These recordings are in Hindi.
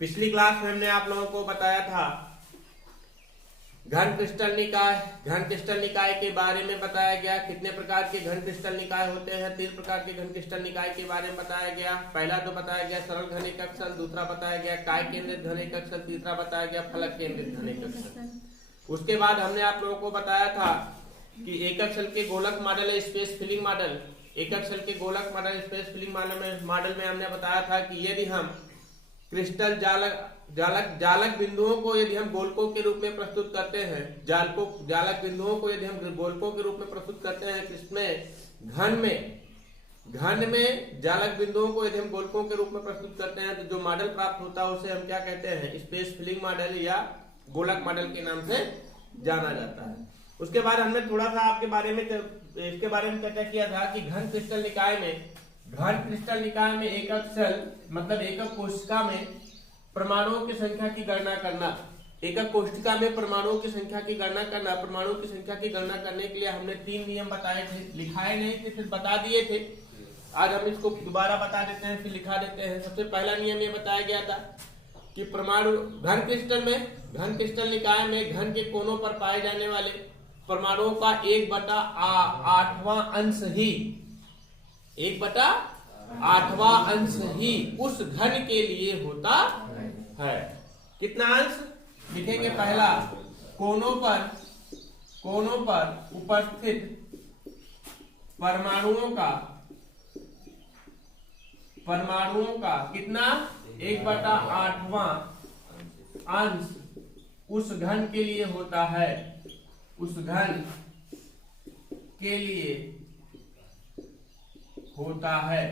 पिछली क्लास में हमने आप लोगों को बताया था घन क्रिस्टल निकाय। घन क्रिस्टल निकाय के बारे में बताया गया। कितने प्रकार के घन क्रिस्टल निकाय होते हैं? 3 प्रकार के घन क्रिस्टल निकाय के बारे में बताया गया। पहला तो बताया गया सरल घन एककक्षल, दूसरा बताया गया काय केंद्रित घन एककक्षल, तीसरा बताया गया फलक केंद्रित घन एककक्षल। उसके बाद हमने आप लोगों को बताया था कि एककक्षल के गोलक मॉडल, स्पेस फिलिंग मॉडल, एककक्षल के गोलक मॉडल, स्पेस फिलिंग मॉडल में हमने बताया था कि यदि हम क्रिस्टल जालक बिंदुओं को यदि हम गोलकों के रूप में प्रस्तुत करते हैं, जालक बिंदुओं को यदि हम गोलकों के रूप में प्रस्तुत करते हैं, किसमें? घन में जालक बिंदुओं को यदि हम गोलकों के रूप में प्रस्तुत करते हैं तो जो मॉडल प्राप्त होता है उसे हम क्या कहते हैं? स्पेस फिलिंग मॉडल या गोलक मॉडल के नाम से जाना जाता है। उसके बाद हमने थोड़ा सा आपके बारे में इसके बारे में चर्चा किया था कि घन क्रिस्टल निकाय में एककक्षल मतलब एकक कोशिका में परमाणुओं की संख्या की गणना करना। एकक कोशिका में परमाणुओं की संख्या की गणना करना। परमाणुओं की संख्या की गणना करने के लिए हमने 3 नियम बताए थे, लिखाए नहीं थे, फिर बता दिए थे। आज हम इसको दोबारा बता देते हैं, फिर लिखा देते हैं। सबसे पहला नियम ये बताया गया था कि परमाणु घन क्रिस्टल निकाय में घन के कोनों पर पाए जाने वाले परमाणुओं का 1/8वां अंश ही 1/8वां अंश ही उस घन के लिए होता है। कितना अंश लिखेंगे? पहला, कोनों पर उपस्थित परमाणुओं का कितना? 1/8वां अंश उस घन के लिए होता है। उस घन के लिए होता है।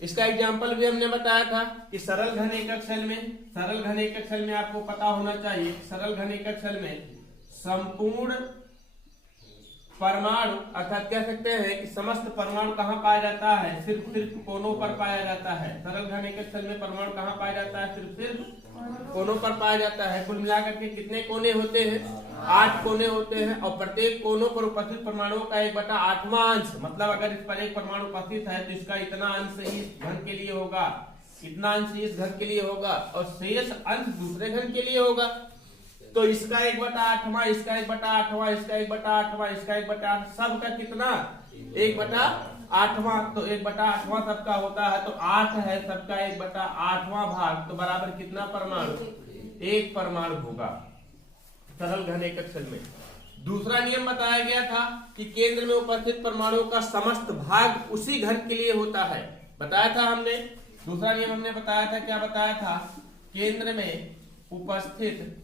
इसका एग्जाम्पल भी हमने बताया था कि सरल घन एककक्षल में आपको पता होना चाहिए, सरल घन एककक्षल में संपूर्ण परमाणु अर्थात कह सकते हैं कि समस्त परमाणु कहाँ पाया जाता है? सिर्फ कोनों पर पाया जाता है। सरल घन एककक्षल में परमाणु कहाँ पाया जाता है? सिर्फ कोनों पर पाया जाता है। कुल मिलाकर के कितने कोने होते हैं? 8 कोने होते हैं और प्रत्येक कोनों पर उपस्थित परमाणुओं का 1/8वां अंश, मतलब अगर इस पर एक परमाणु उपस्थित है तो इसका इतना अंश ही इस घन के लिए होगा, इतना अंश इस घन के लिए होगा और शेष अंश दूसरे घन के लिए होगा। तो इसका 1/8वां, इसका 1/8वां, इसका 1/8वां, इसका 1/8, सबका कितना? 1/8वां। तो 1/8वां सबका होता है तो 8 है सबका 1/8वां भाग, तो बराबर कितना परमाणु? 1 परमाणु होगा सरल घन एककक्षल में। दूसरा नियम बताया गया था कि केंद्र में उपस्थित परमाणुओं का समस्त भाग उसी घन के लिए होता है। बताया था हमने, दूसरा नियम हमने बताया था, क्या बताया था? केंद्र में उपस्थित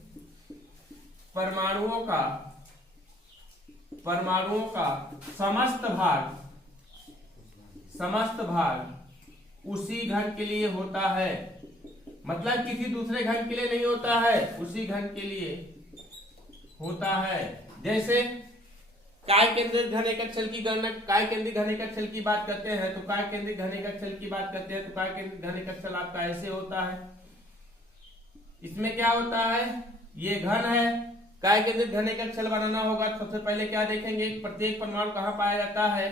परमाणुओं का समस्त भाग उसी घन के लिए होता है। मतलब किसी दूसरे घन के लिए नहीं होता है, उसी घन के लिए होता है। जैसे काय केंद्रित घन एककक्षल की गणना, काय केंद्रित घन एककक्षल की बात करते हैं तो काय केंद्रित घन एककक्षल की बात करते हैं तो काय केंद्रित घन एककक्षल आपका ऐसे होता है। इसमें क्या होता है? ये घन है, काय केंद्रित घन एककक्षल बनाना होगा तो सबसे पहले क्या देखेंगे? प्रत्येक परमाणु कहाँ पाया जाता है?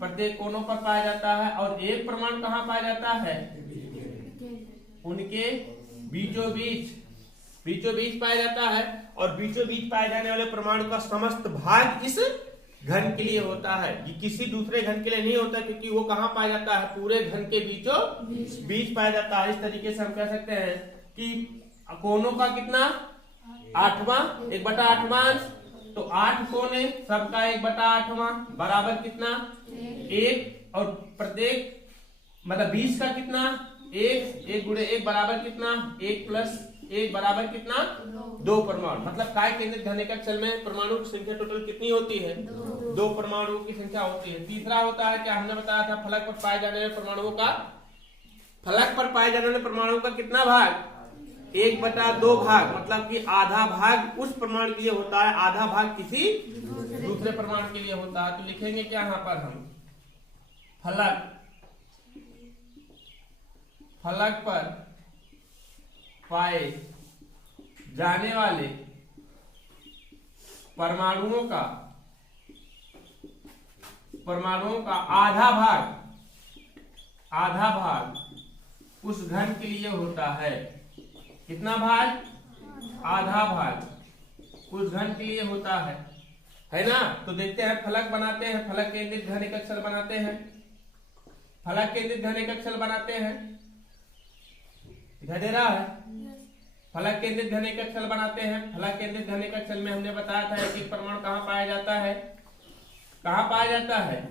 प्रत्येक कोनों पर पाया जाता है। और एक परमाणु कहाँ पाया जाता है? उनके बीचों बीच पाया जाता है। और बीचों बीच पाए जाने वाले परमाणु का समस्त भाग इस घन के लिए होता है। ये किसी दूसरे घन के लिए नहीं होता क्योंकि वो कहाँ पाया जाता है? पूरे घन के बीचों बीच पाया जाता है। इस तरीके से हम कह सकते हैं कि कोनों का कितना? 8वां, 1/8वां अंश। तो 8 कोने सबका 1/8वां बराबर कितना? 1। और प्रत्येक मतलब 20 का कितना? 1 गुणे 1 बराबर कितना? 1 + 1 बराबर कितना? 2 परमाणु। मतलब काय केंद्रित घन एककक्षल में परमाणु की संख्या टोटल कितनी होती है? 2 परमाणुओं की संख्या होती है। तीसरा होता है, क्या हमने बताया था? फलक पर पाए जाने वाले परमाणुओं का कितना भाग? 1/2 भाग। मतलब कि आधा भाग उस परमाणु के लिए होता है, आधा भाग किसी दूसरे परमाणु के लिए होता है। तो लिखेंगे क्या यहाँ पर हम? फलक पर पाए जाने वाले परमाणुओं का आधा भाग उस घन के लिए होता है। कितना भाग? आधा भाग उस घन के लिए होता है ना। तो देखते हैं, फलक बनाते हैं, फलक केंद्रित घन एकक स्थल बनाते हैं, फलक केंद्रित घन एकक स्थल बनाते हैं, दिखाई दे रहा है? फलक केंद्रित घन एकक स्थल बनाते हैं। फलक केंद्रित घन एकक स्थल में हमने बताया था एक एक परमाणु कहाँ पाया जाता है? कहाँ पाया जाता है?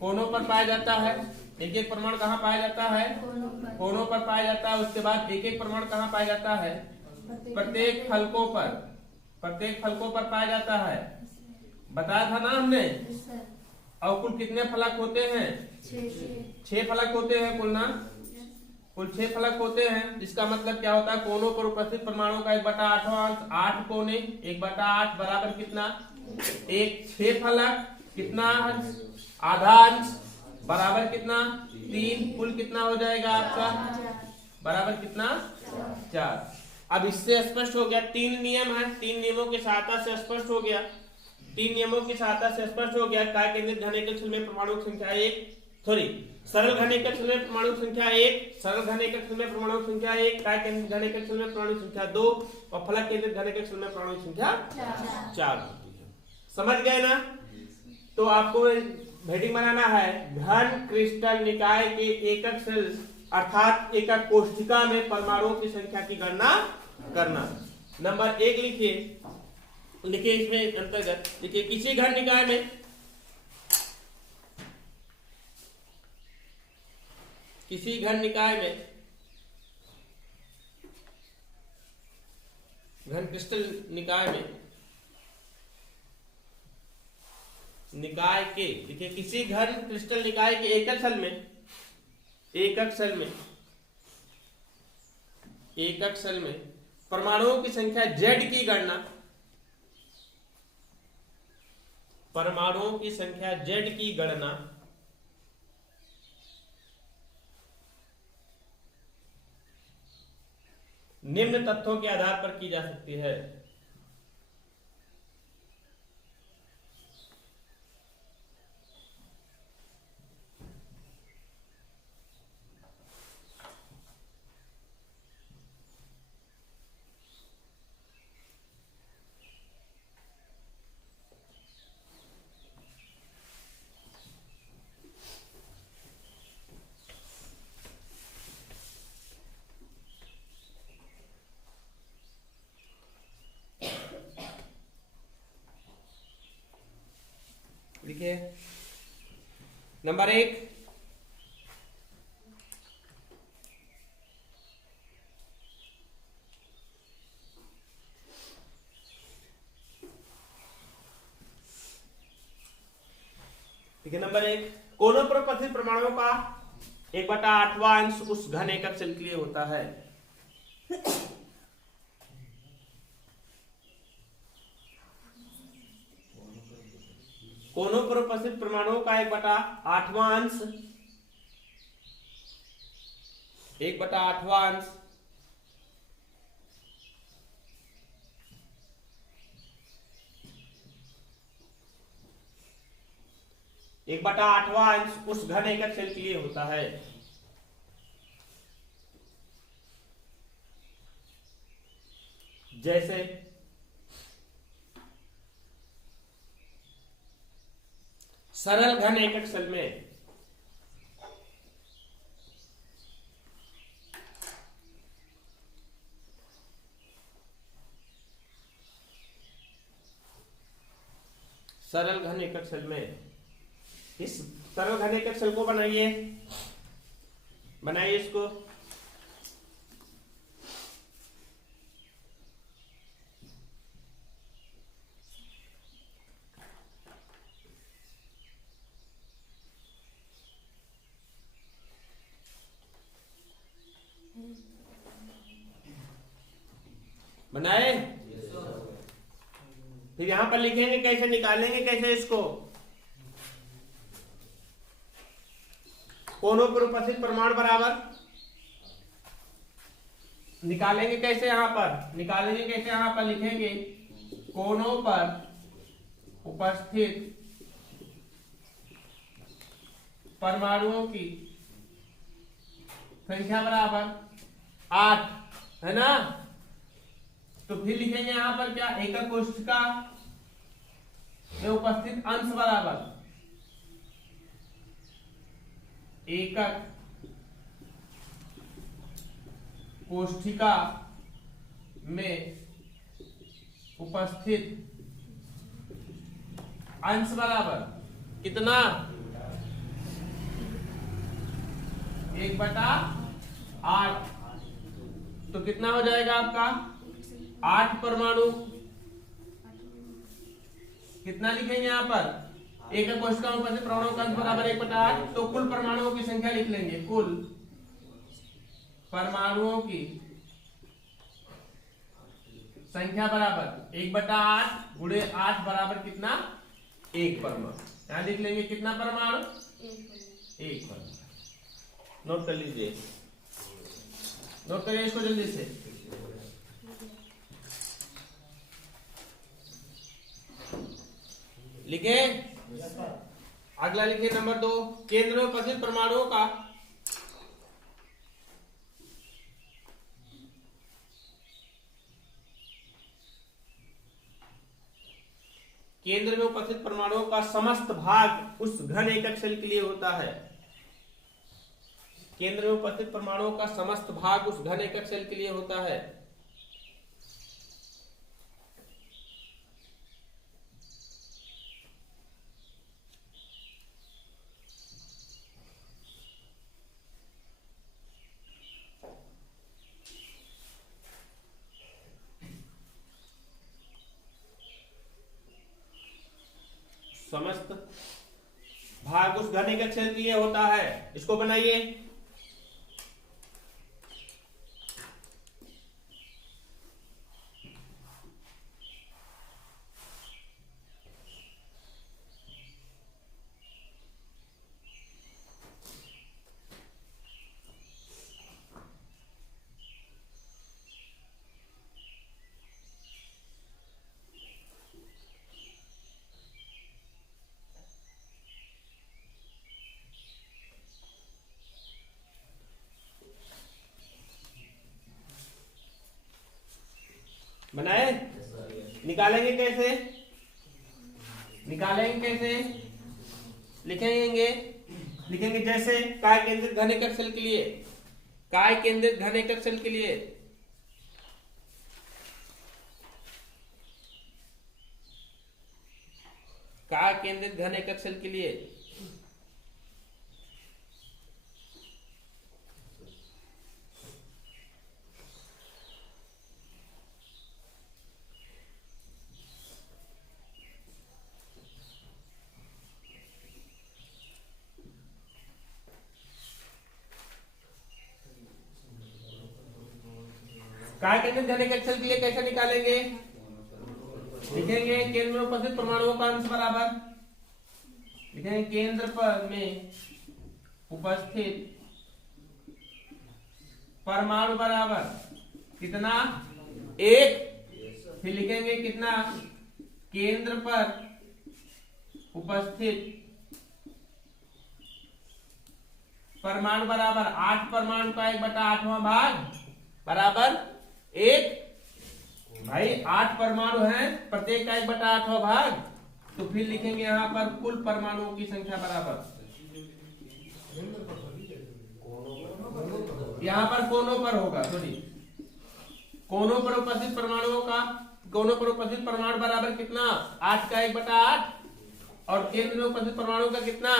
कोनों पर पाया जाता है। एक एक परमाणु कहाँ पाया जाता है? कोनों पर पाया जाता है। उसके बाद एक एक परमाणु कहाँ पाया जाता है? प्रत्येक फलकों पर, प्रत्येक फलकों पर पाया जाता है। बताया था ना हमने। और कुल कितने फलक होते हैं? 6 फलक होते हैं कुल ना, कुल 6 फलक होते हैं। इसका मतलब क्या होता है? कोनों पर उपस्थित परमाणुओं का 1/8वां अंश, 8 कोने 1/8 बराबर कितना? 6 फलक कितना अंश? आधा अंश बराबर कितना? 3। कुल कितना हो जाएगा आपका? बराबर कितना? 4। अब इससे स्पष्ट हो गया, 3 नियम है, 3 नियमों की सहायता से स्पष्ट हो गया, 3 नियमों की सहायता से स्पष्ट हो गया। काय केंद्रित घन एकक स्थल में परमाणु की संख्या 1, सॉरी सरल घन एकक स्थल में परमाणु की संख्या 1, सरल घन एकक स्थल में परमाणु की संख्या 1, काय केंद्रित घन एकक स्थल में परमाणु की संख्या 2 और फलक केंद्रित घन एकक स्थल में परमाणु की संख्या 4 होती है। समझ गए ना? तो आपको हेडिंग बनाना है, घन क्रिस्टल निकाय के एकक सेल अर्थात एकक कोष्ठिका में परमाणुओं की संख्या की गणना करना। नंबर 1 लिखिए, लिखिए इसमें अंतर्गत लिखिए, किसी घन निकाय में, किसी घन निकाय में घन क्रिस्टल निकाय में निकाय के, देखिए किसी घन क्रिस्टल निकाय के एकक सेल में, एकक सेल में, एकक सेल में परमाणुओं की संख्या Z की गणना, परमाणुओं की संख्या Z की गणना निम्न तथ्यों के आधार पर की जा सकती है। लिखिए नंबर 1, देखिए नंबर 1, कोनों पर उपस्थित परमाणुओं का 1/8वां अंश उस घन एकक सेल के लिए होता है। कोनों पर उपस्थित परमाणुओं का 1/8वां अंश, 1/8वां अंश एक बटा आठवां अंश उस घन एकक सेल के लिए होता है। जैसे सरल घन एकक सेल में सरल घन एकक सेल में इस सरल घन एकक सेल को बनाइए, बनाइए इसको। बनाए? फिर यहां पर लिखेंगे कैसे, निकालेंगे कैसे इसको। कोनों पर उपस्थित परमाणु बराबर निकालेंगे कैसे, यहां पर निकालेंगे कैसे, यहां पर लिखेंगे कोनों पर उपस्थित परमाणुओं की संख्या बराबर 8 है ना। तो फिर लिखेंगे यहां पर क्या, एकक कोष्ठिका में उपस्थित अंश बराबर एकक कोष्ठिका में उपस्थित अंश बराबर कितना, 1/8। तो कितना हो जाएगा आपका 8 परमाणु। कितना लिखेंगे यहां पर, एकक कोशिका में उपस्थित परमाणु का अंश बराबर 1/8। तो कुल परमाणुओं की संख्या लिख लेंगे, कुल परमाणुओं की संख्या बराबर 1/8 गुणे 8 बराबर कितना, 1 परमाणु। यहां लिख लेंगे कितना परमाणु, 1 परमाणु। नोट कर लीजिए, नोट करिए इसको जल्दी से। लिखे, अगला लिखिए नंबर 2, केंद्र में उपस्थित परमाणुओं का केंद्र में उपस्थित परमाणुओं का समस्त भाग उस घन एकक शेल के लिए होता है। केंद्र में उपस्थित परमाणुओं का समस्त भाग उस घन एकक शेल के लिए होता है। समस्त भाग उस घन एकक शेल के लिए होता है। इसको बनाइए, बनाए। निकालेंगे कैसे, निकालेंगे कैसे, लिखेंगे, लिखेंगे जैसे काय केंद्रित घन एकक शेल के लिए, काय केंद्रित घन एकक शेल के लिए काय केंद्रित घन एकक शेल के लिए काय केंद्रित घन एकक शेल के लिए कैसे निकालेंगे, लिखेंगे केंद्र में उपस्थित परमाणुओं का अंश बराबर, लिखेंगे केंद्र पर में उपस्थित परमाणु बराबर कितना, 1। फिर लिखेंगे कितना, केंद्र पर उपस्थित परमाणु बराबर 8 परमाणु का 1/8वां भाग बराबर 1। भाई 8 परमाणु हैं, प्रत्येक का 1/8वां भाग। तो फिर लिखेंगे यहां पर कुल परमाणुओं की संख्या बराबर, यहां पर कोनों पर होगा, सॉरी, कोनों पर उपस्थित परमाणुओं का, कोनों पर उपस्थित परमाणु बराबर कितना, 8 का 1/8 और केंद्र में उपस्थित परमाणु का कितना,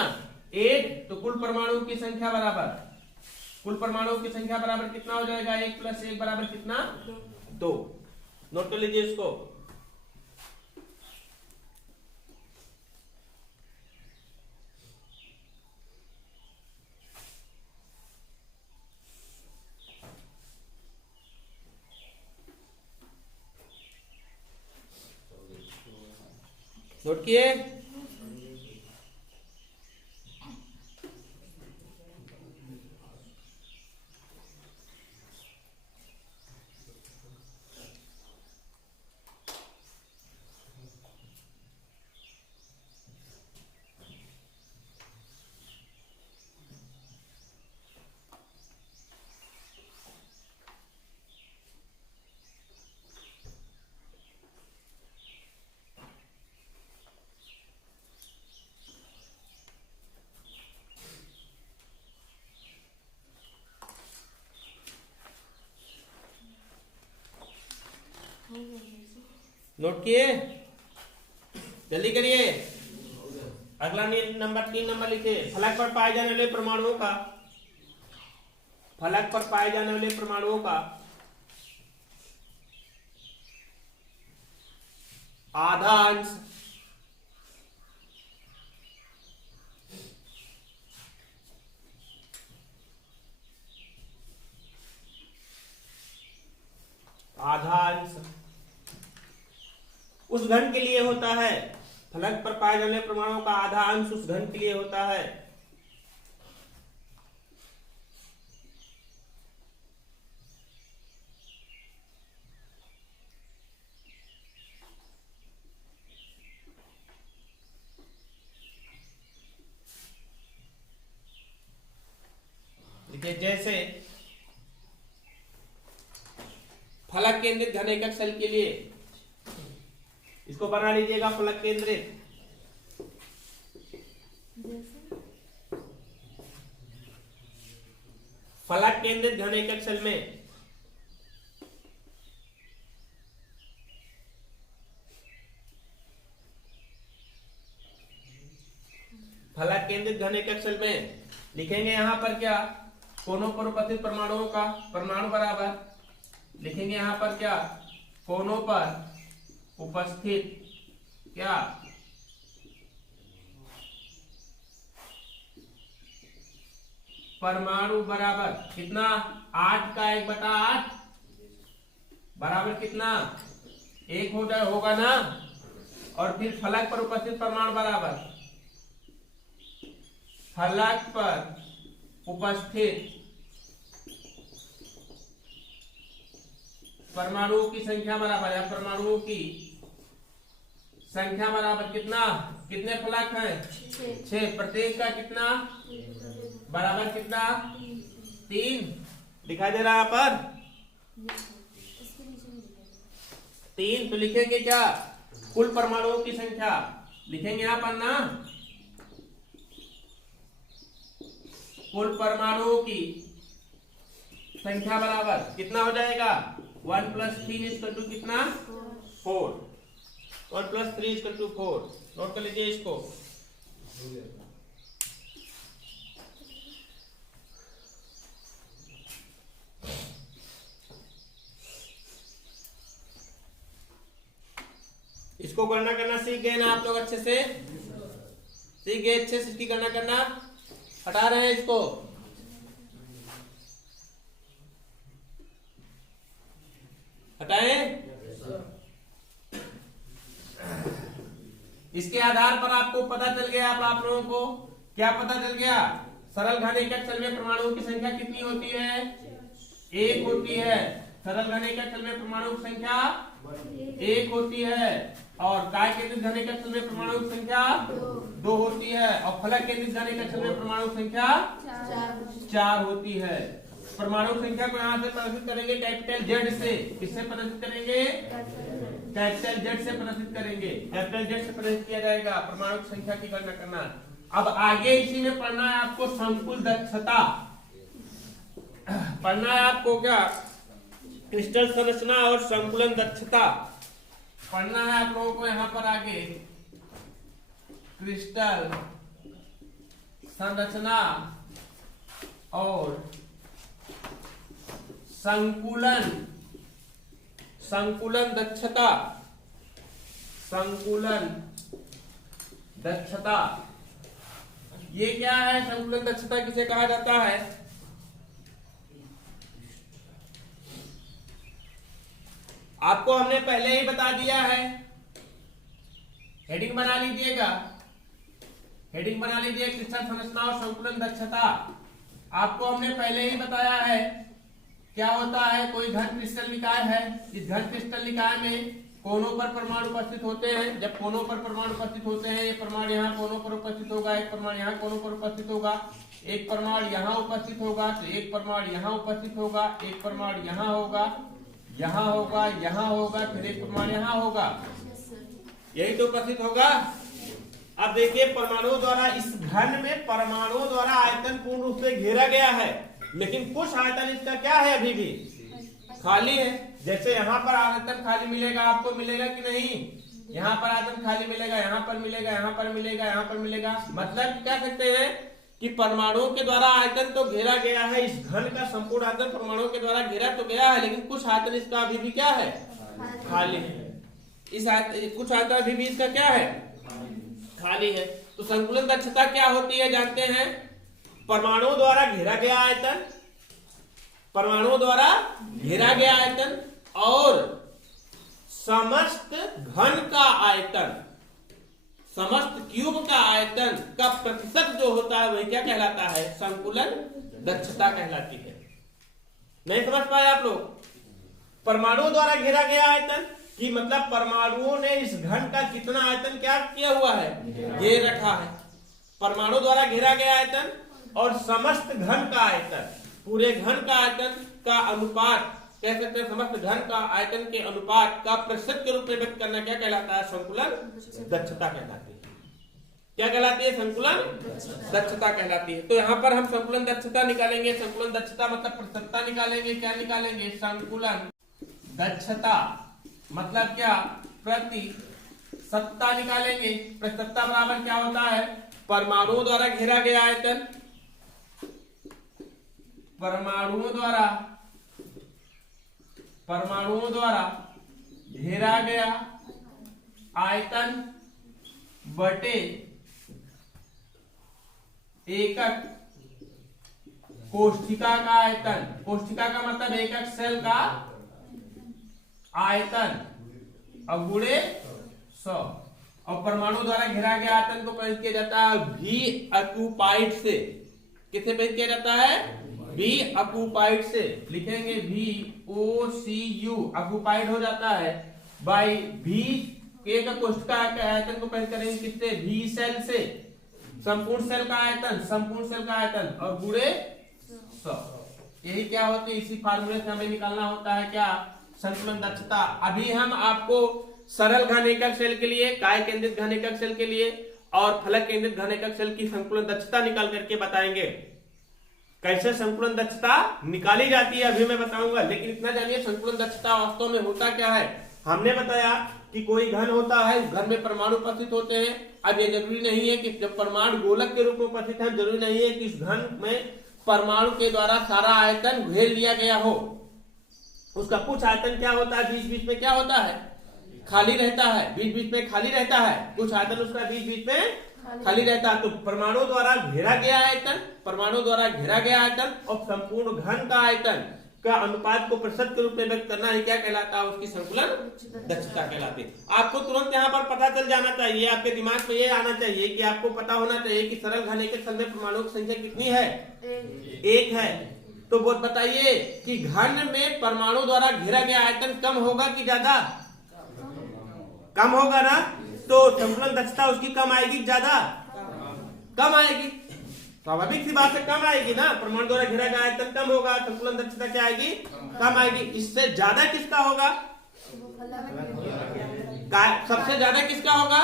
1। तो कुल परमाणुओं की संख्या बराबर, कुल परमाणुओं की संख्या बराबर कितना हो जाएगा, 1 + 1 बराबर कितना, 2। नोट कर लीजिए इसको। नोट किए, नोट किए, जल्दी करिए। अगला नंबर 3 नंबर लिखिए। फलक पर पाए जाने वाले परमाणुओं का, फलक पर पाए जाने वाले परमाणुओं का आधा अंश उस घन के लिए होता है। फलक पर पाए जाने वाले परमाणुओं का आधा अंश उस घन के लिए होता है। जैसे फलक केंद्रित घन एकक सेल के लिए, इसको बना लीजिएगा फलक केंद्रित। फलक केंद्रित घन एकक सेल में फलक केंद्रित घन एकक सेल में लिखेंगे यहां पर क्या, कोनों पर उपस्थित परमाणुओं का परमाणु बराबर, लिखेंगे यहां पर क्या, कोनों पर उपस्थित क्या परमाणु बराबर कितना, 8 का 1/8 बराबर कितना, 1 होगा ना। और फिर फलक पर उपस्थित परमाणु बराबर फलक पर उपस्थित परमाणुओं की संख्या बराबर है, परमाणुओं की संख्या बराबर कितना, कितने फलक हैं, 6, प्रत्येक का कितना बराबर कितना, 3 दिखाई दे रहा है यहाँ पर 3। तो लिखेंगे क्या, कुल परमाणुओं की संख्या लिखेंगे यहाँ पर ना, कुल परमाणुओं की संख्या बराबर कितना हो जाएगा, 1 + 3 = कितना, 4। 1 + 3 = 4। नोट कर लीजिए इसको। इसको गणना करना सीख गए ना आप लोग, अच्छे से सीख गए, अच्छे से इसकी गणना करना। हटा रहे हैं इसको, हटाएं। इसके आधार पर आपको पता चल गया, आप लोगों को क्या पता चल गया, सरल घन एकक सेल में परमाणुओं की संख्या कितनी होती है, 1 होती है। सरल घन एकक सेल में परमाणुओं की संख्या 1 होती है। और काय केंद्रित घन एकक सेल में परमाणुओं की संख्या 2 होती है। और फलक केंद्रित घन एकक सेल में परमाणुओं की संख्या 4 होती है। परमाणु संख्या को यहाँ से प्रदर्शित करेंगे कैपिटल जेड से। किससे प्रदर्शित करेंगे, कैपिटल जेड से प्रदर्शित करेंगे। कैपिटल जेड से प्रदर्शित किया जाएगा परमाणु की संख्या की गणना करना। अब आगे इसी में पढ़ना है आपको संकुल दक्षता, पढ़ना है आपको क्या, क्रिस्टल संरचना और संकुलन दक्षता पढ़ना है आप लोगों को। यहाँ पर आगे क्रिस्टल संरचना और संकुलन दक्षता, संकुलन दक्षता ये क्या है, संकुलन दक्षता किसे कहा जाता है, आपको हमने पहले ही बता दिया है। हेडिंग बना लीजिएगा, हेडिंग बना लीजिए, क्रिस्टल संरचना और संकुलन दक्षता। आपको हमने पहले ही बताया है क्या होता है, कोई घन क्रिस्टल निकाय है। इस घन क्रिस्टल निकाय में कोनों पर परमाणु उपस्थित होते हैं। जब कोनों पर परमाणु उपस्थित होते हैं, ये परमाणु यहाँ कोनों पर उपस्थित होगा, एक परमाणु यहाँ कोनों पर उपस्थित होगा, एक परमाणु यहाँ उपस्थित होगा, तो एक परमाणु यहाँ उपस्थित होगा, एक परमाणु यहाँ होगा, यहाँ होगा, यहाँ होगा, फिर एक परमाणु यहाँ होगा, यही तो उपस्थित होगा। अब देखिए परमाणुओं द्वारा, इस घन में परमाणुओं द्वारा आयतन पूर्ण रूप से घेरा गया है, लेकिन कुछ आयतन इसका क्या है, अभी भी खाली है। जैसे यहाँ पर आयतन खाली मिलेगा, आपको मिलेगा कि नहीं? यहाँ पर आयतन खाली मिलेगा, यहाँ पर मिलेगा, यहाँ पर मिलेगा, यहाँ पर मिलेगा। मतलब क्या कहते हैं कि परमाणुओं के द्वारा आयतन तो घेरा गया है, इस घन का संपूर्ण आयतन परमाणुओं के द्वारा घेरा तो गया है, लेकिन कुछ आयतन इसका अभी भी क्या है? खाली है। इस आयतन कुछ आयतन अभी भी इसका क्या है? खाली है। तो संकुलन दक्षता क्या होती है जानते हैं? परमाणुओं द्वारा घेरा गया आयतन, परमाणुओं द्वारा घेरा गया आयतन और समस्त घन का आयतन, समस्त क्यूब का आयतन का प्रतिशत जो होता है वही क्या कहलाता है? संकुलन दक्षता कहलाती है। नहीं समझ पाए आप लोग? परमाणुओं द्वारा घेरा गया आयतन कि मतलब परमाणुओं ने इस घन का कितना आयतन क्या किया हुआ है? घेर रखा है। परमाणु द्वारा घेरा गया आयतन और समस्त घन का आयतन, पूरे घन का आयतन का अनुपात कह सकते हैं, समस्त घन का आयतन के अनुपात का प्रतिशत के रूप में व्यक्त करना क्या कहलाता है? संकुलन दक्षता कहलाती है। क्या कहलाती है? संकुलन दक्षता कहलाती है। तो यहाँ पर हम संकुलन दक्षता निकालेंगे। संकुलन दक्षता मतलब प्रतिशतता निकालेंगे। क्या निकालेंगे? संकुलन दक्षता मतलब क्या? प्रतिशतता निकालेंगे। प्रतिशतता बराबर क्या होता है? परमाणुओं द्वारा घेरा गया आयतन, परमाणुओं द्वारा घेरा गया आयतन बटे एकक कोष्ठिका का आयतन। कोष्ठिका का मतलब एकक सेल का आयतन और गुणे 100। और परमाणु द्वारा घेरा गया आयतन को प्रयुक्त किया जाता है V ऑक्यूपाइड से। किससे प्रयुक्त किया जाता है? V ऑक्यूपाइड से। लिखेंगे VOCU ऑक्यूपाइड हो जाता है बाई V के का कोष्ठिका का आयतन को प्रयुक्त करेंगे किससे? V सेल से। संपूर्ण सेल का आयतन, संपूर्ण सेल का आयतन और गुणे 100। यही क्या होती है? इसी फार्मूले से हमें निकालना होता है क्या? संकुलन दक्षता। अभी हम आपको सरल घन एकक सेल के लिए, काय केंद्रित घन एकक सेल के लिए और फलक केंद्रित घन एकक सेल की संकुलन दक्षता निकाल करके बताएंगे। कैसे संकुलन दक्षता निकाली जाती है अभी मैं बताऊंगा, लेकिन इतना जानिए संकुलन दक्षता वास्तव में होता क्या है। हमने बताया कि कोई घन होता है, उस घन में परमाणु उपस्थित होते हैं। अब ये जरूरी नहीं है कि जब परमाणु गोलक के रूप में उपस्थित है, जरूरी नहीं है कि इस घन में परमाणु के द्वारा सारा आयतन घेर लिया गया हो। उसका कुछ आयतन क्या होता है? बीच बीच में क्या होता है? खाली रहता है। बीच बीच में खाली रहता है। कुछ आयतन उसका बीच बीच में खाली रहता है। तो परमाणु द्वारा घेरा गया आयतन, परमाणु द्वारा घेरा गया आयतन और संपूर्ण घन का आयतन का अनुपात को प्रतिशत के रूप में व्यक्त करना ही क्या कहलाता है? उसकी संकुलन दक्षता कहलाती है। आपको तुरंत यहाँ पर पता चल जाना चाहिए, आपके दिमाग में ये आना चाहिए कि आपको पता होना चाहिए कि सरल घन एकक सेल में परमाणुओं की संख्या कितनी है? 1 है। तो वो बताइए कि घन में परमाणु द्वारा घेरा गया आयतन कम होगा कि ज्यादा? कम होगा ना। तो संकुलन दक्षता उसकी कम आएगी, ज्यादा? कम आएगी। स्वाभाविक सी बात है, कम आएगी ना। परमाणु द्वारा घेरा गया आयतन कम होगा, संकुलन दक्षता क्या आएगी? कम आएगी। इससे ज्यादा किसका होगा? सबसे ज्यादा किसका होगा?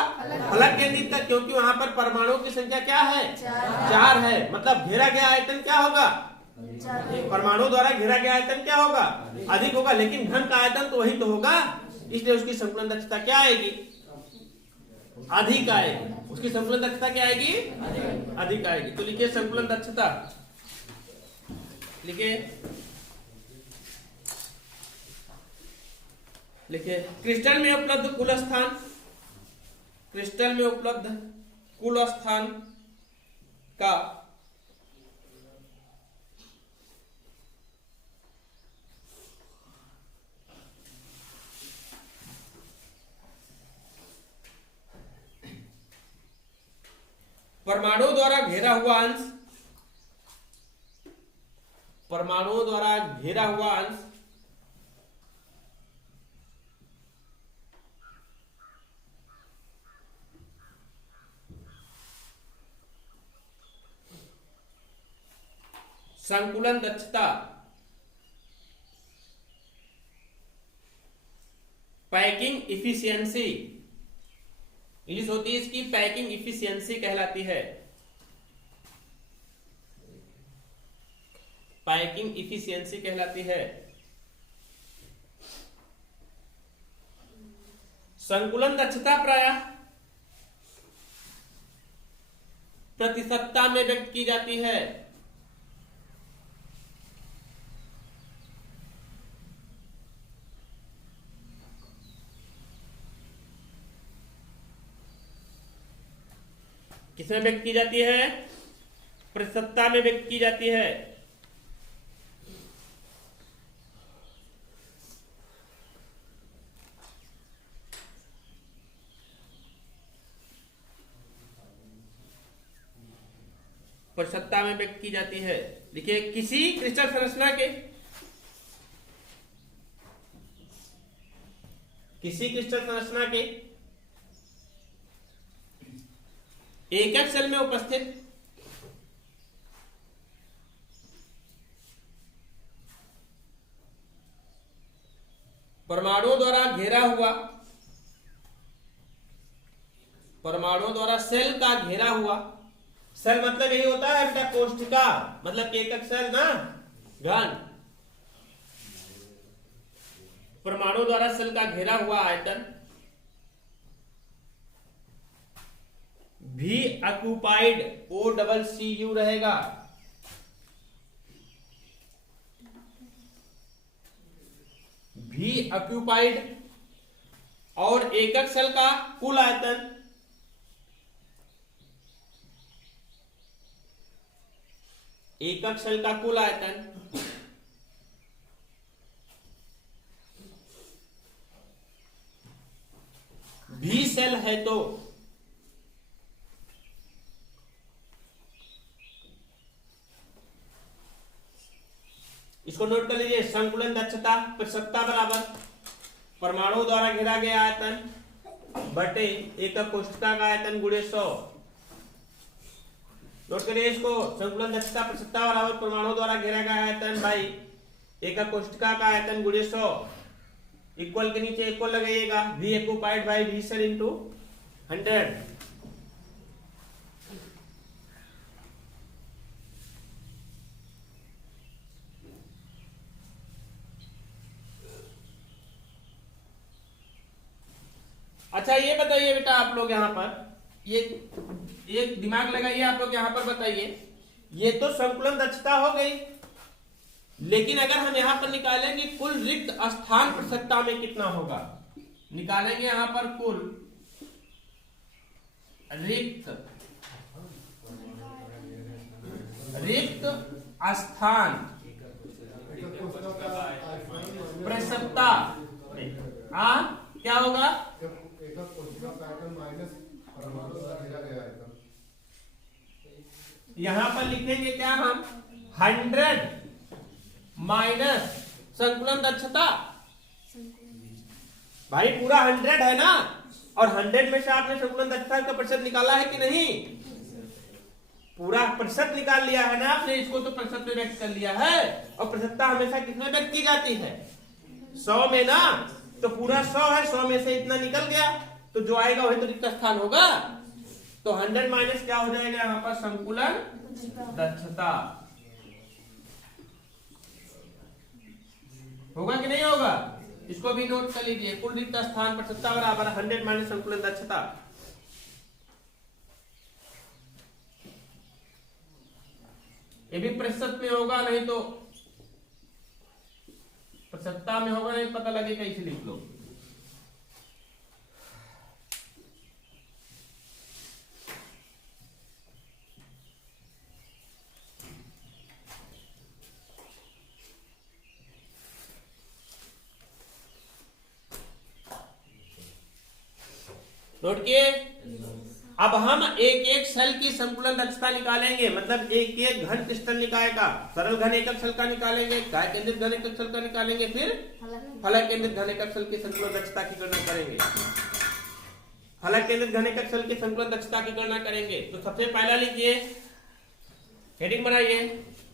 फलक केंद्रित का, क्योंकि वहां पर परमाणुओं की संख्या क्या है? 4 है। मतलब घेरा गया आयतन क्या होगा? परमाणु द्वारा घेरा गया आयतन क्या होगा? अधिक होगा। लेकिन घन का आयतन तो वही तो होगा, इसलिए उसकी संकुलन दक्षता क्या आएगी? अधिक आएगी। उसकी संकुलन दक्षता क्या आएगी? अधिक आएगी। तो लिखिए संकुलन दक्षता, लिखिए क्रिस्टल में उपलब्ध कुल स्थान, क्रिस्टल में उपलब्ध कुल स्थान का परमाणु द्वारा घेरा हुआ अंश, परमाणुओं द्वारा घेरा हुआ अंश संकुलन दक्षता पैकिंग इफिशियंसी, इंग्लिश होती है इसकी पैकिंग इफिशियंसी कहलाती है। पैकिंग इफिशियंसी कहलाती है। संकुलन दक्षता प्रायः प्रतिशतता में व्यक्त की जाती है। किसमें व्यक्त की जाती है? प्रतिशतता में व्यक्त की जाती है। प्रतिशतता में व्यक्त की जाती है। देखिए, किसी क्रिस्टल संरचना के एकक सेल में उपस्थित परमाणुओं द्वारा सेल का घेरा हुआ, सेल मतलब यही होता है बेटा कोष्ठिका, मतलब एकक सेल ना, घन। परमाणु द्वारा सेल का घेरा हुआ आयतन भी ऑक्युपाइड OCCU रहेगा। भी ऑक्युपाइड और एकक सेल का कुल आयतन भी सेल है तो इसको नोट कर लीजिए। संकुलन दक्षता प्रतिशतता बराबर परमाणु द्वारा घेरा गया आयतन बटे एकक कोष्ठिका का आयतन गुणे 100। नोट करिए इसको। संकुलन दक्षता प्रतिशतता बराबर परमाणु द्वारा घेरा गया आयतन भाई एकक कोष्ठिका का आयतन गुणे 100। इक्वल के नीचे इक्वल लगाइएगा। V occupied by V cell into 100। अच्छा, ये बताइए बेटा, आप लोग यहाँ पर ये एक दिमाग लगाइए। आप लोग यहाँ पर बताइए, ये तो संकुलन दक्षता हो गई, लेकिन अगर हम यहाँ पर निकालेंगे कुल रिक्त स्थान प्रतिशतता में कितना होगा? निकालेंगे यहाँ पर कुल रिक्त स्थान प्रतिशतता क्या होगा? यहां पर लिखेंगे क्या हम? 100 माइनस संकुलन दक्षता। भाई पूरा 100 है ना, और 100 में से आपने संकुलन दक्षता का प्रतिशत निकाला है कि नहीं? पूरा प्रतिशत निकाल लिया है ना आपने, इसको तो प्रतिशत में व्यक्त कर लिया है। और प्रतिशतता हमेशा किसमें व्यक्त की जाती है? 100 में ना। तो पूरा 100 है, 100 में से इतना निकल गया, तो जो आएगा वही तो रिक्त स्थान होगा। तो 100 माइनस क्या हो जाएगा यहाँ पर? संकुलन दक्षता। होगा कि नहीं होगा? इसको भी नोट कर लीजिए। कुल रिक्त स्थान प्रतिशतता बराबर 100 माइनस संकुलन दक्षता। ये भी प्रतिशत में होगा, नहीं तो प्रतिशतता में होगा, नहीं पता लगेगा, इसे लिख लो। नोट किए? अब हम एक एक सेल की संकुलन दक्षता निकालेंगे, मतलब एक एक घन क्रिस्टल निकाय का, सरल घन एकक सेल का निकालेंगे, काय केंद्रित घन एकक सेल का निकालेंगे, फिर फलक केंद्रित घन एकक सेल की संकुलन दक्षता की गणना करेंगे। फलक केंद्रित घन एकक सेल की संकुलन दक्षता की गणना करेंगे। तो सबसे पहला लीजिए, हेडिंग बनाइए,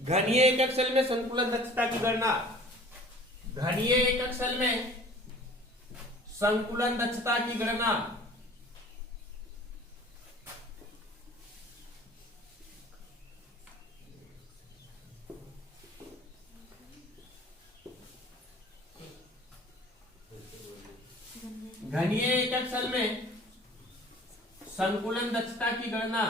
घनीय एकक सेल में संकुलन दक्षता की गणना। घनीय एकक सेल में संकुलन दक्षता की गणना। घनीय एकक सेल में संकुलन दक्षता की गणना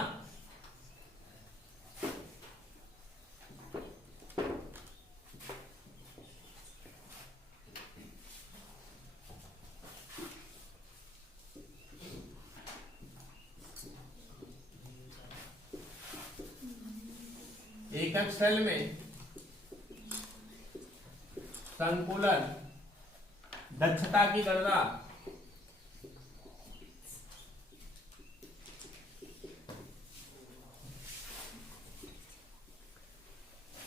एकक सेल में संकुलन दक्षता की गणना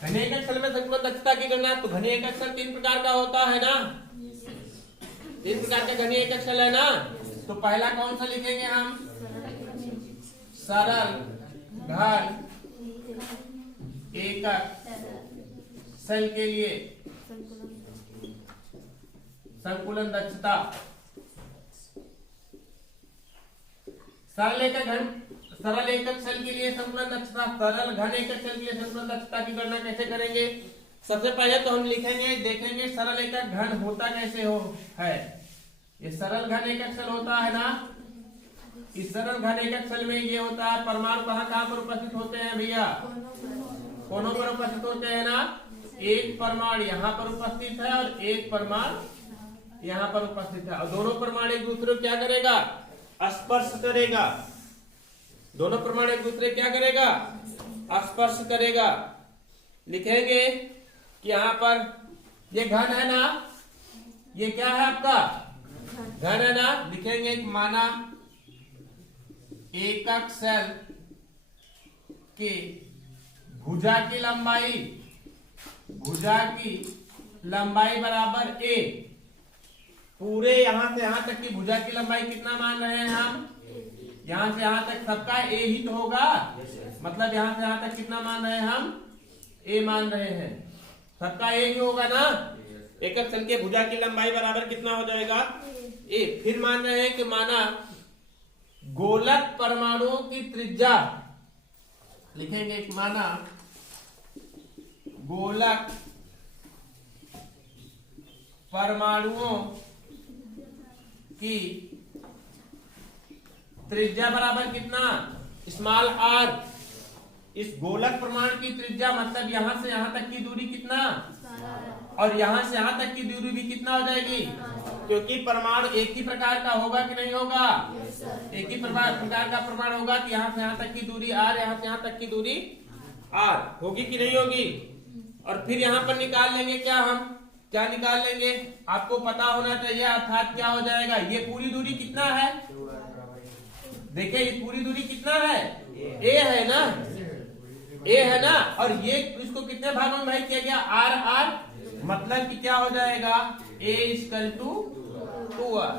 घनीय एकक सेल में संकुलन दक्षता की गणना। तो घनीय एकक सेल 3 प्रकार का होता है ना, 3 प्रकार का घनीय एकक सेल है ना। तो पहला कौन सा लिखेंगे हम? सरल घन एकक सेल के लिए संकुलन दक्षता, सरल एकक सेल के लिए संकुलन दक्षता, सरल घन एकक सेल के लिए संकुलन दक्षता की गणना कैसे करेंगे? सबसे पहले तो हम लिखेंगे, देखेंगे सरल एकक घन होता कैसे है। ये सरल घन एकक सेल होता है ना। इस सरल घन एकक सेल में ये होता है, परमाणु कहाँ पर उपस्थित होते हैं भैया? कोनों पर उपस्थित होते हैं ना। एक परमाणु यहाँ पर उपस्थित है और एक परमाणु यहाँ पर उपस्थित है, और दोनों परमाणु एक दूसरे को क्या करेगा? स्पर्श करेगा। दोनों परमाणु एक दूसरे क्या करेगा? स्पर्श करेगा। लिखेंगे कि यहाँ पर ये घन है ना, ये क्या है आपका? घन है ना। लिखेंगे कि माना एकक सेल की भुजा की लंबाई बराबर a। पूरे यहां से यहां तक की भुजा की लंबाई कितना मान रहे हैं हम? यहां से यहां तक सबका a ही तो होगा। मतलब यहां से यहां तक कितना मान रहे हैं हम? a मान रहे हैं। सबका a ही होगा ना। एकक सेल के भुजा की लंबाई बराबर कितना हो जाएगा? a। फिर मान रहे हैं कि माना गोलक परमाणुओं की त्रिज्या, लिखेंगे कि माना गोलक परमाणुओं की त्रिज्या बराबर कितना? Small r। इस गोलक परमाणु की त्रिज्या मतलब यहां से यहां तक की दूरी कितना? और यहां से यहां तक की दूरी भी कितना हो जाएगी? क्योंकि परमाणु एक ही प्रकार का होगा कि नहीं होगा? एक ही प्रकार का परमाणु होगा कि यहाँ से यहाँ तक की दूरी r, यहाँ से यहाँ तक की दूरी r होगी कि नहीं होगी? और फिर यहाँ पर निकाल लेंगे क्या हम? क्या निकाल लेंगे? आपको पता होना चाहिए। अर्थात क्या हो जाएगा? ये पूरी दूरी कितना है? देखिए ये पूरी दूरी कितना है? a है ना, a है ना। और ये इसको कितने भागों में भाग किया गया? r। मतलब कि क्या हो जाएगा? a = 2r।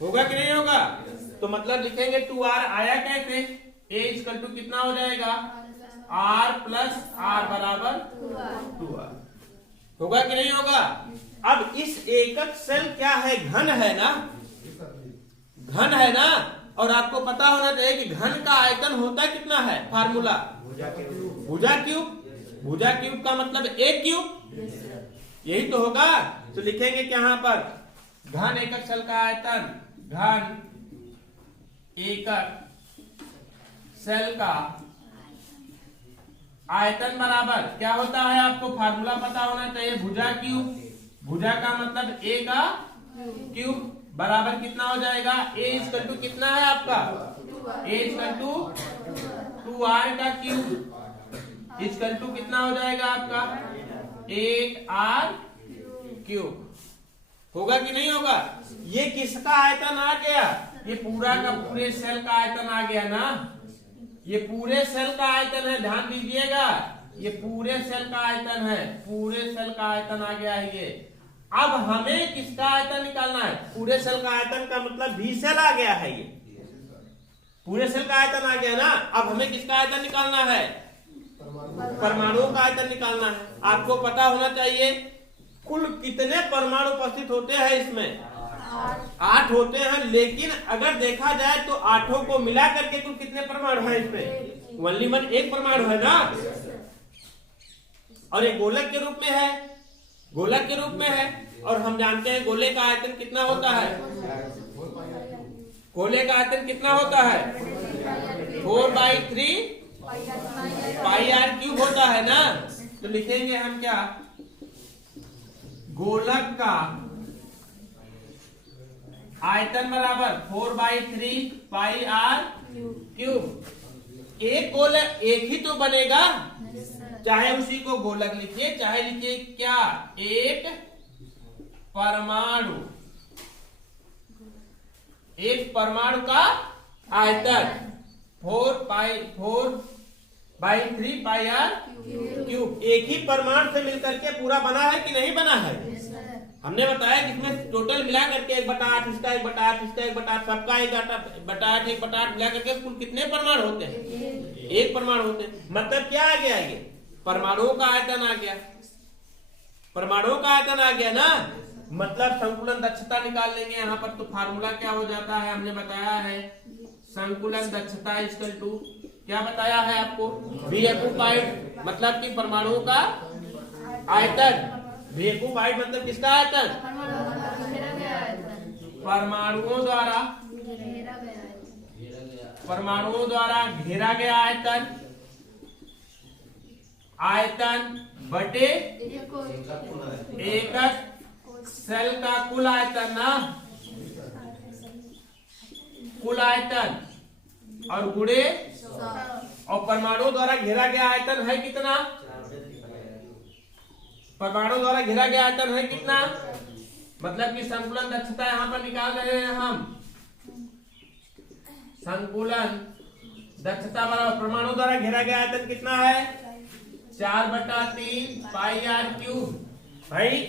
होगा कि नहीं होगा? तो मतलब लिखेंगे 2r आया कैसे? a = कितना हो जाएगा? r + r बराबर 2r। होगा कि नहीं होगा? अब इस एकक सेल क्या है? घन है ना, घन है ना। और आपको पता होना चाहिए कि घन का आयतन होता कितना है? फार्मूला भुजा क्यूब। भुजा क्यूब का मतलब a क्यूब, यही तो होगा। तो लिखेंगे कि यहाँ पर घन एकक सेल का आयतन, घन एकक सेल का आयतन बराबर क्या होता है? आपको फार्मूला पता होना चाहिए। भुजा क्यूब, भुजा का मतलब a का क्यूब बराबर कितना हो जाएगा? a = कितना है आपका? a = 2r का क्यूब = कितना हो जाएगा आपका? 8r cube. होगा कि नहीं होगा? ये किसका आयतन आ गया? ये पूरा का पूरे सेल का आयतन आ गया ना। ये पूरे सेल का आयतन है, ध्यान दीजिएगा। ये पूरे सेल का आयतन है, पूरे सेल का आयतन आ गया है ये। अब हमें किसका आयतन निकालना है? पूरे सेल का आयतन का मतलब भी सेल आ गया है। ये पूरे सेल का आयतन आ गया ना। अब हमें किसका आयतन निकालना है? परमाणुओं का आयतन निकालना है। आपको पता होना चाहिए कुल कितने परमाणु उपस्थित होते हैं इसमें? 8 होते हैं। लेकिन अगर देखा जाए तो 8 को मिला करके कुल कितने परमाणु हैं इसमें? ओनली वन, एक परमाणु है ना। और ये गोलक के रूप में है, गोलक के रूप में है। और हम जानते हैं गोले का आयतन कितना होता है, गोले का आयतन कितना होता है 4/3 पाई आर क्यूब होता है ना। तो लिखेंगे हम क्या, गोलक का आयतन बराबर 4/3 पाई आर क्यूब। एक गोलक एक ही तो बनेगा, चाहे उसी को गोलक लिखिए चाहे लिखिए क्या, एक परमाणु, एक परमाणु का आयतन 4/3 पाई आर क्यूब। एक ही परमाणु से मिलकर के पूरा बना है कि नहीं बना है। हमने बताया कि इसमें टोटल मिला करके 1/8 इसका, 1/8 इसका, 1/8 सबका, 1/8 1/8 मिला करके कुल कितने परमाणु होते हैं, एक परमाणु होते हैं। मतलब क्या आ गया, ये परमाणुओं का आयतन आ गया, परमाणुओं का आयतन आ गया ना। मतलब संकुलन दक्षता निकाल लेंगे यहाँ पर। तो फार्मूला क्या हो जाता है, हमने बताया है संकुलन दक्षता इक्वल टू क्या बताया है आपको, V/π, मतलब कि परमाणुओं का आयतन। V/π मतलब किसका आयतन, परमाणुओं द्वारा घेरा गया आयतन, आयतन बटे एकक सेल का कुल आयतन ना, कुल आयतन और गुणे, और परमाणु द्वारा घेरा गया आयतन है कितना, परमाणु द्वारा घेरा गया आयतन है कितना। मतलब कि संकुलन दक्षता यहाँ पर निकाल रहे हैं हम, संकुलन दक्षता बराबर परमाणु द्वारा घेरा गया आयतन कितना है 4/3 पाई आर क्यूब। भाई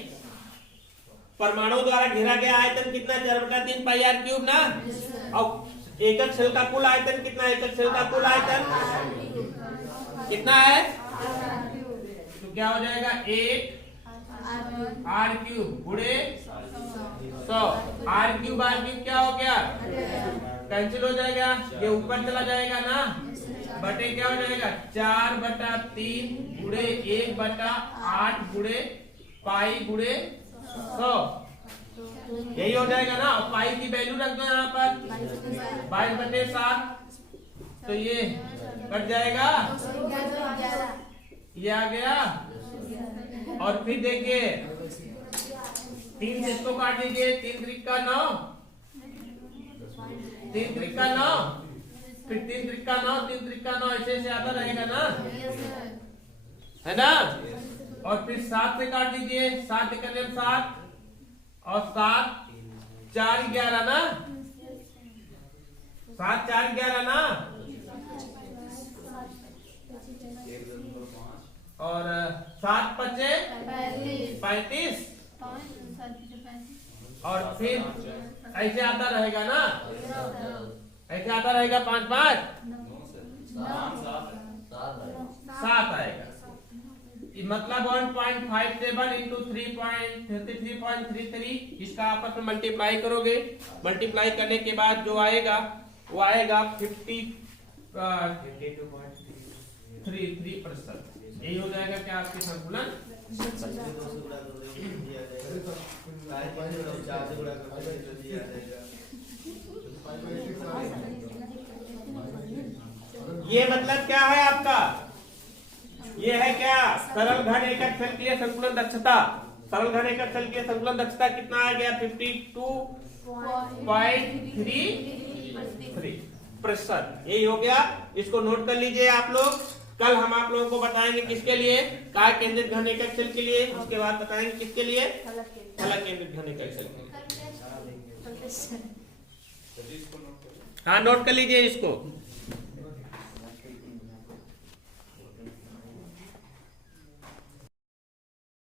परमाणु द्वारा घेरा गया आयतन कितना, 4/3 पाई आर क्यूब ना। और एकक सेल का कुल आयतन कितना, एकक सेल का कुल आयतन कितना है, तो क्या हो जाएगा 1 आर क्यूब गुणे 100। आर क्यूब क्या हो गया, कैंसिल हो जाएगा, ये ऊपर चला जाएगा ना, बटे क्या हो जाएगा 4/3 गुणे 1/8 गुणे पाई गुणे 100, यही हो जाएगा ना। और पाई की वैल्यू रख दो यहाँ पर 22/7, तो ये कट जाएगा, ये आ गया। और फिर देखिए 3 से इसको काट दीजिए, 3 त्रिका 9, 3 त्रिका 9, फिर 3 त्रिका 9, 3 त्रिका 9, ऐसे से आता रहेगा ना, है ना। और फिर 7 से काट दीजिए, 7 निकलने 7 और 7 4 11 ना, 7 4 11 ना, और 7 5 35, और फिर ऐसे आता रहेगा ना, ऐसे आता रहेगा 5 5 7 आएगा। मतलब 1.57 इंटू 3.33, इसका आपस में मल्टीप्लाई करोगे, मल्टीप्लाई करने के बाद जो आएगा वो आएगा 52.33%। यही हो जाएगा क्या आपके संकुलन। ये मतलब क्या है आपका, ये है क्या, सरल घन एकक सेल की संकुलन दक्षता। सरल घन एकक सेल की संकुलन दक्षता कितना आ गया 52.33%। यही हो गया, इसको नोट कर लीजिए आप लोग। कल हम आप लोगों को बताएंगे किसके लिए, काय केंद्रित घन एकक सेल के लिए, उसके बाद बताएंगे किसके लिए, फलक केंद्रित घन एकक सेल के लिए। हाँ नोट कर लीजिए इसको।